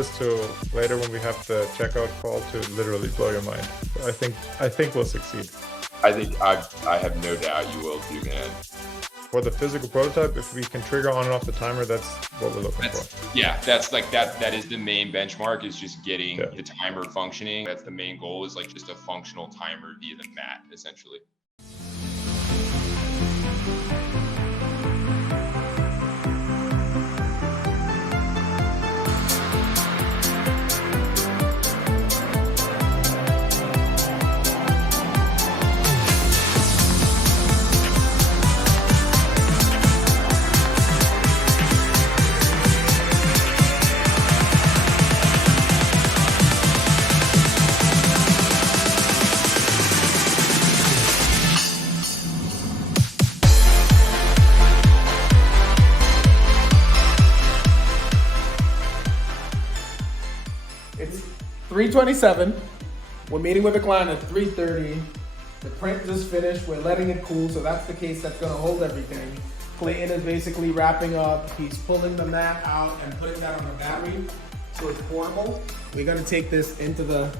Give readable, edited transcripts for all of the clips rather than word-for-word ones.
is to later when we have the checkout call to literally blow your mind. I think we'll succeed. I have no doubt you will too, man. For the physical prototype, if we can trigger on and off the timer, that's what we're looking for. Yeah, that's like that is the main benchmark, is just getting the timer functioning. That's the main goal, is like just a functional timer via the mat, essentially. It's 3:27. We're meeting with the client at 3:30. The print just finished. We're letting it cool, so that's the case that's gonna hold everything. Clayton is basically wrapping up. He's pulling the mat out and putting that on the battery, so it's portable. We're gonna take this into the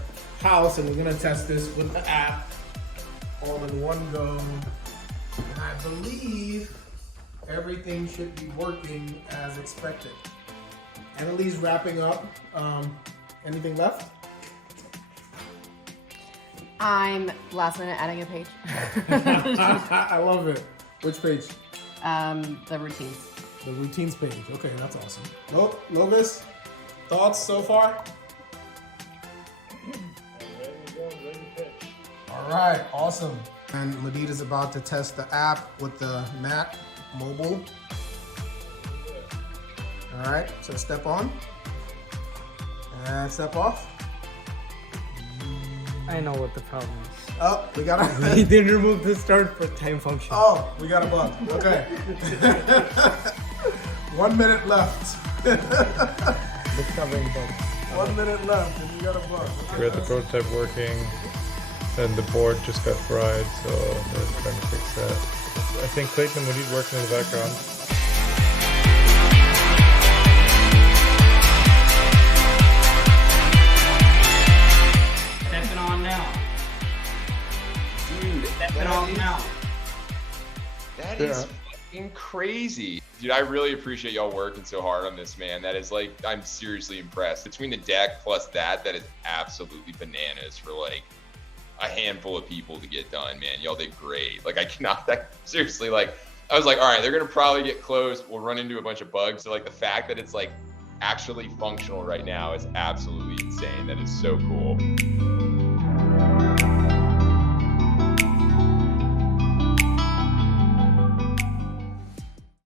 house and we're gonna test this with the app all in one go. And I believe everything should be working as expected. Emily's wrapping up. Anything left? I'm last minute adding a page. I love it. Which page? The routines. The routines page. Okay, that's awesome. Lovis, thoughts so far? All right, awesome. And Medita's about to test the app with the mat mobile. All right, so step on. And step off. I know what the problem is. Oh, we got a... He didn't remove the start for time function. Oh, we got a bug. Okay. 1 minute left. Discovering bugs. 1 minute left and we got a bug. We had the prototype working, and the board just got fried, so they're trying to fix that. I think Clayton and Moody working in the background. Stepping on now. Dude, Stepping on now. that is fucking crazy. Dude, I really appreciate y'all working so hard on this, man. That is like, I'm seriously impressed. Between the deck plus that is absolutely bananas for like a handful of people to get done, man. Y'all did great. Like, I cannot, seriously, like, I was like, all right, they're gonna probably get close. We'll run into a bunch of bugs. So like the fact that it's like actually functional right now is absolutely insane. That is so cool.